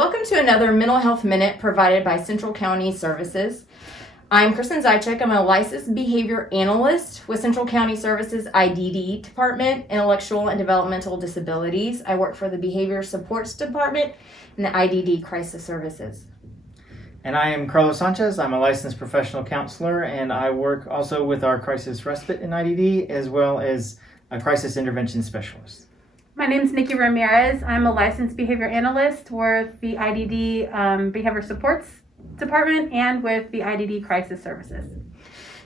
welcome to another Mental Health Minute provided by Central County Services. I'm Kristen Zychek. I'm a licensed behavior analyst with Central County Services IDD Department, Intellectual and Developmental Disabilities. I work for the Behavior Supports Department and the IDD Crisis Services. And I am Carlos Sanchez. I'm a licensed professional counselor, and I work also with our crisis respite in IDD, as well as a crisis intervention specialist. My name is Nikki Ramirez. I'm a licensed behavior analyst with the IDD Behavior Supports Department and with the IDD Crisis Services.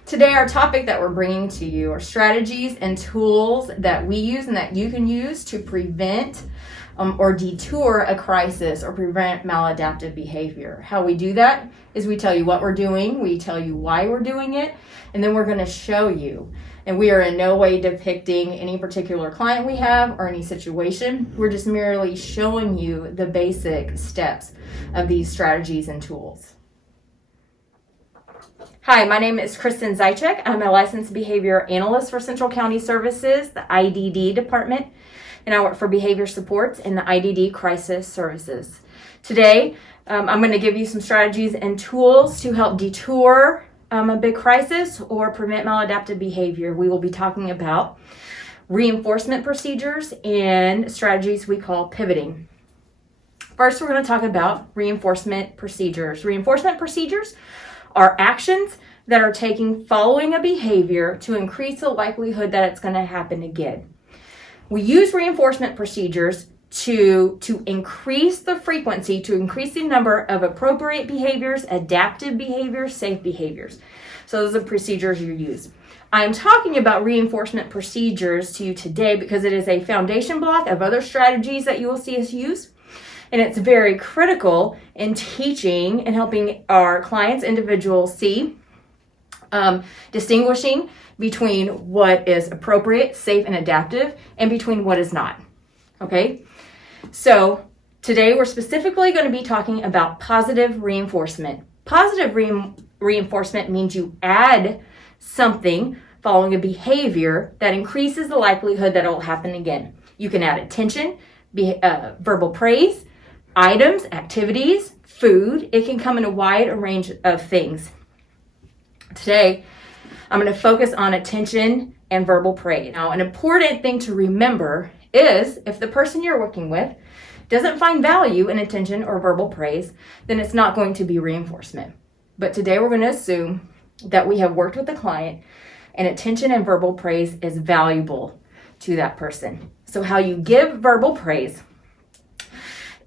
Today, our topic that we're bringing to you are strategies and tools that we use and that you can use to prevent or detour a crisis or prevent maladaptive behavior. How we do that is we tell you what we're doing, we tell you why we're doing it, and then we're going to show you. And we are in no way depicting any particular client we have or any situation. We're just merely showing you the basic steps of these strategies and tools. Hi, my name is Kristen Zychek. I'm a licensed behavior analyst for Central County Services, the IDD Department, and I work for Behavior Supports in the IDD Crisis Services. Today, I'm going to give you some strategies and tools to help detour a big crisis or prevent maladaptive behavior. We will be talking about reinforcement procedures and strategies we call pivoting. First, we're going to talk about reinforcement procedures. Reinforcement procedures are actions that are taken following a behavior to increase the likelihood that it's going to happen again. We use reinforcement procedures to increase the frequency, to increase the number of appropriate behaviors, adaptive behaviors, safe behaviors. So those are the procedures you use. I'm talking about reinforcement procedures to you today because it is a foundation block of other strategies that you will see us use. And it's very critical in teaching and helping our clients, individuals see, distinguishing between what is appropriate, safe, and adaptive, and between what is not. Okay? So today we're specifically going to be talking about positive reinforcement. Positive reinforcement means you add something following a behavior that increases the likelihood that it will happen again. You can add attention, verbal praise, items, activities, food. It can come in a wide range of things. Today, I'm going to focus on attention and verbal praise. Now, an important thing to remember is if the person you're working with doesn't find value in attention or verbal praise, then it's not going to be reinforcement. But today we're going to assume that we have worked with the client and attention and verbal praise is valuable to that person. So how you give verbal praise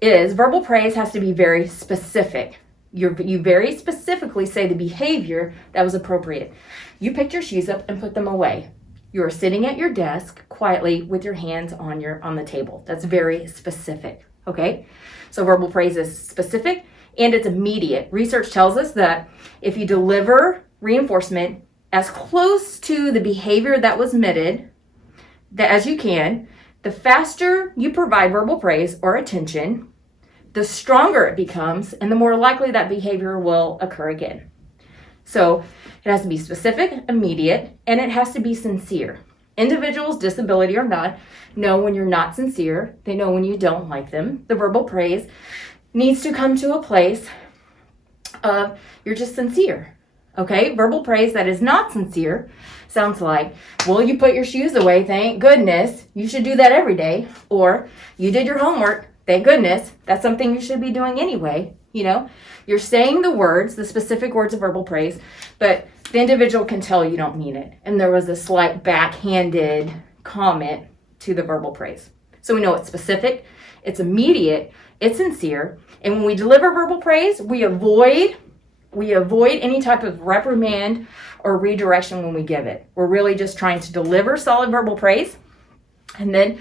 is verbal praise has to be very specific. You very specifically say the behavior that was appropriate. You picked your shoes up and put them away. You are sitting at your desk quietly with your hands on the table. That's very specific, okay? So verbal praise is specific and it's immediate. Research tells us that if you deliver reinforcement as close to the behavior that was meted as you can, the faster you provide verbal praise or attention, the stronger it becomes and the more likely that behavior will occur again. So it has to be specific, immediate, and it has to be sincere. Individuals, disability or not, know when you're not sincere. They know when you don't like them. The verbal praise needs to come to a place of you're just sincere. Okay? Verbal praise that is not sincere sounds like, well, you put your shoes away, thank goodness. You should do that every day. Or you did your homework, thank goodness. That's something you should be doing anyway. You know, you're saying the words, the specific words of verbal praise, but the individual can tell you don't mean it. And there was a slight backhanded comment to the verbal praise. So we know it's specific, it's immediate, it's sincere. And when we deliver verbal praise, we avoid any type of reprimand or redirection when we give it. We're really just trying to deliver solid verbal praise. And then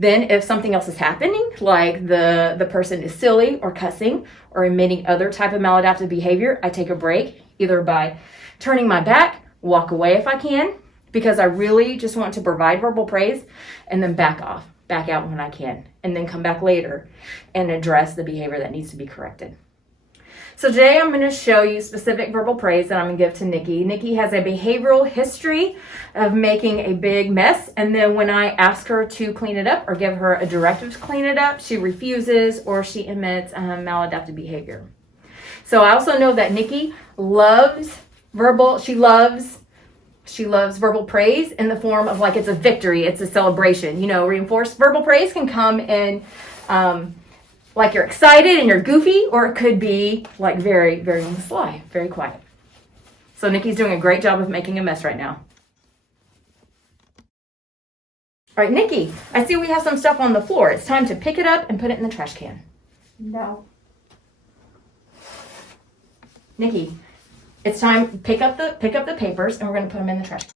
if something else is happening, like the person is silly or cussing or emitting other type of maladaptive behavior, I take a break, either by turning my back, walk away if I can, because I really just want to provide verbal praise, and then back out when I can, and then come back later and address the behavior that needs to be corrected. So today I'm going to show you specific verbal praise that I'm going to give to Nikki. Nikki has a behavioral history of making a big mess, and then when I ask her to clean it up or give her a directive to clean it up, she refuses or she emits maladaptive behavior. So I also know that Nikki loves verbal praise in the form of like it's a victory, it's a celebration. Reinforced verbal praise can come in like you're excited and you're goofy, or it could be like very, very on the sly, very quiet. So Nikki's doing a great job of making a mess right now. All right, Nikki, I see we have some stuff on the floor. It's time to pick it up and put it in the trash can. No. Nikki, it's time, pick up the papers and we're going to put them in the trash can.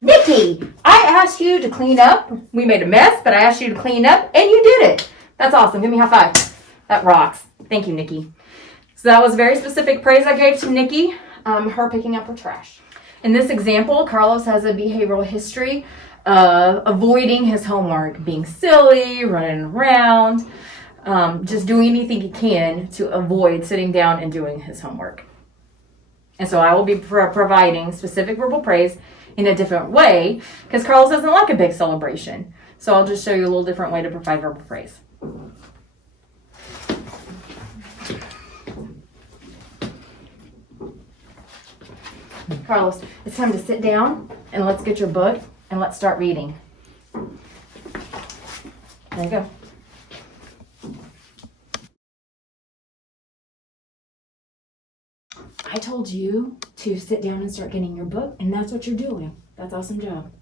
Nikki, I asked you to clean up. We made a mess, but I asked you to clean up, and you did it. That's awesome. Give me a high five. That rocks. Thank you, Nikki. So that was very specific praise I gave to Nikki, her picking up her trash. In this example, Carlos has a behavioral history of avoiding his homework, being silly, running around, just doing anything he can to avoid sitting down and doing his homework. And so I will be providing specific verbal praise in a different way, because Carlos doesn't like a big celebration. So I'll just show you a little different way to provide verbal praise. Carlos, it's time to sit down and let's get your book and let's start reading. There you go. I told you to sit down and start getting your book, and that's what you're doing. That's an awesome job.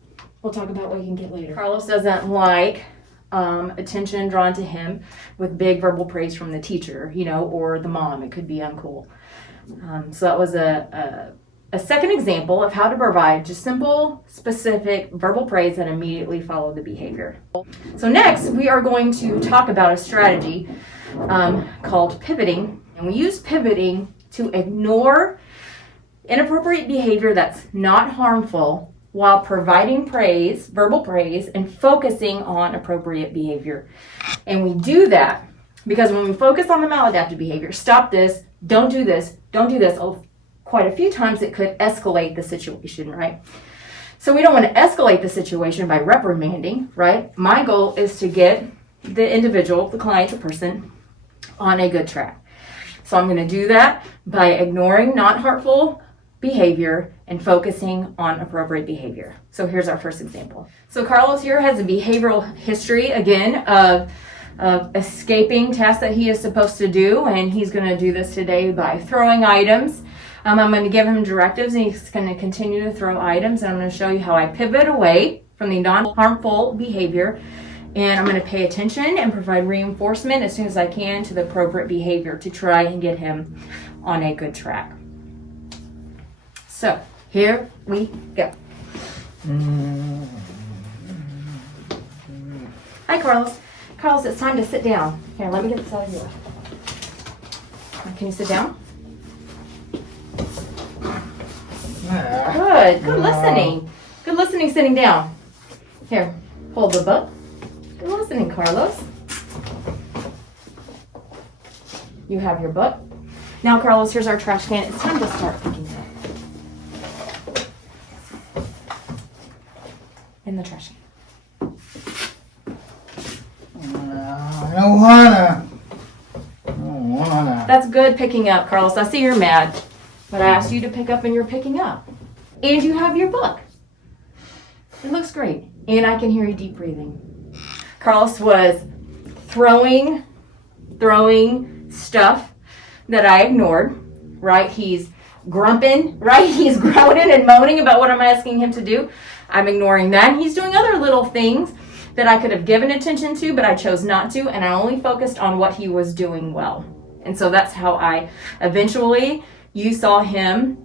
We'll talk about what you can get later. Carlos doesn't like attention drawn to him with big verbal praise from the teacher, or the mom. It could be uncool. So that was a second example of how to provide just simple, specific verbal praise that immediately follow the behavior. So next, we are going to talk about a strategy called pivoting. And we use pivoting to ignore inappropriate behavior that's not harmful while providing praise, verbal praise, and focusing on appropriate behavior. And we do that because when we focus on the maladaptive behavior, stop this, don't do this, quite a few times it could escalate the situation, right? So we don't want to escalate the situation by reprimanding, right? My goal is to get the individual, the client, the person, on a good track. So I'm going to do that by ignoring not hurtful behavior and focusing on appropriate behavior. So here's our first example. So Carlos here has a behavioral history, again, of escaping tasks that he is supposed to do, and he's going to do this today by throwing items. I'm going to give him directives, and he's going to continue to throw items, and I'm going to show you how I pivot away from the non-harmful behavior. And I'm going to pay attention and provide reinforcement as soon as I can to the appropriate behavior to try and get him on a good track. So, here we go. Hi, Carlos. Carlos, it's time to sit down. Here, let me get this out of your way. Can you sit down? Good. Good listening. Good listening sitting down. Here, hold the book. Good listening, Carlos. You have your book. Now, Carlos, here's our trash can. It's time to start picking it up. In the trash can. I don't wanna. That's good picking up, Carlos. I see you're mad, but I asked you to pick up and you're picking up. And you have your book. It looks great. And I can hear you deep breathing. Carlos was throwing stuff that I ignored, right? He's grumping, right? He's groaning and moaning about what I'm asking him to do. I'm ignoring that. He's doing other little things that I could have given attention to, but I chose not to, and I only focused on what he was doing well. And so that's how you saw him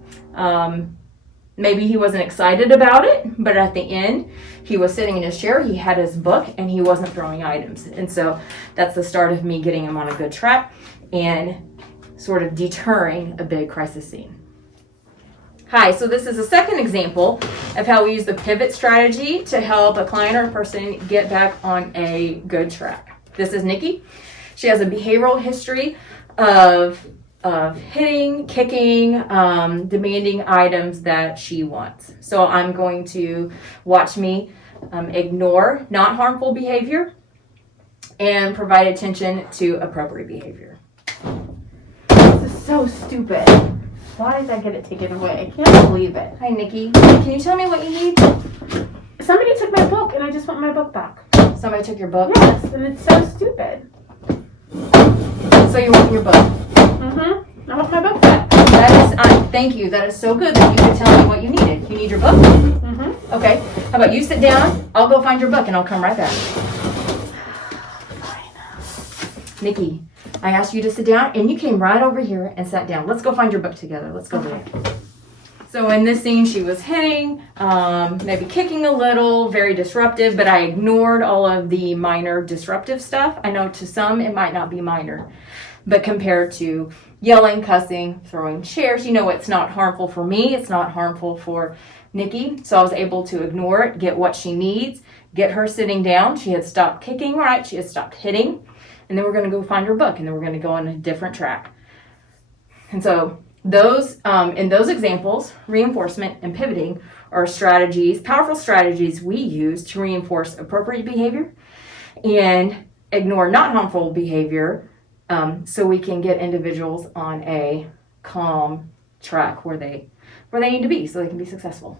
Maybe he wasn't excited about it, but at the end, he was sitting in his chair, he had his book, and he wasn't throwing items. And so that's the start of me getting him on a good track and sort of deterring a big crisis scene. Hi, so this is a second example of how we use the pivot strategy to help a client or a person get back on a good track. This is Nikki. She has a behavioral history of hitting, kicking, demanding items that she wants. So I'm going to watch me ignore not harmful behavior and provide attention to appropriate behavior. This is so stupid. Why did I get it taken away? I can't believe it. Hi, Nikki. Can you tell me what you need? Somebody took my book and I just want my book back. Somebody took your book? Yes, and it's so stupid. So you want your book? I want my book back. That is, thank you. That is so good that you could tell me what you needed. You need your book? Okay. How about you sit down, I'll go find your book and I'll come right back. Nikki, I asked you to sit down and you came right over here and sat down. Let's go find your book together. Let's go there. So in this scene, she was hitting, maybe kicking a little, very disruptive, but I ignored all of the minor disruptive stuff. I know to some it might not be minor, but compared to yelling, cussing, throwing chairs, it's not harmful for me. It's not harmful for Nikki. So I was able to ignore it, get what she needs, get her sitting down. She had stopped kicking, right? She had stopped hitting. And then we're going to go find her book, and then we're going to go on a different track. And so those, in those examples, reinforcement and pivoting are strategies, powerful strategies we use to reinforce appropriate behavior and ignore not harmful behavior, so we can get individuals on a calm track where they need to be so they can be successful.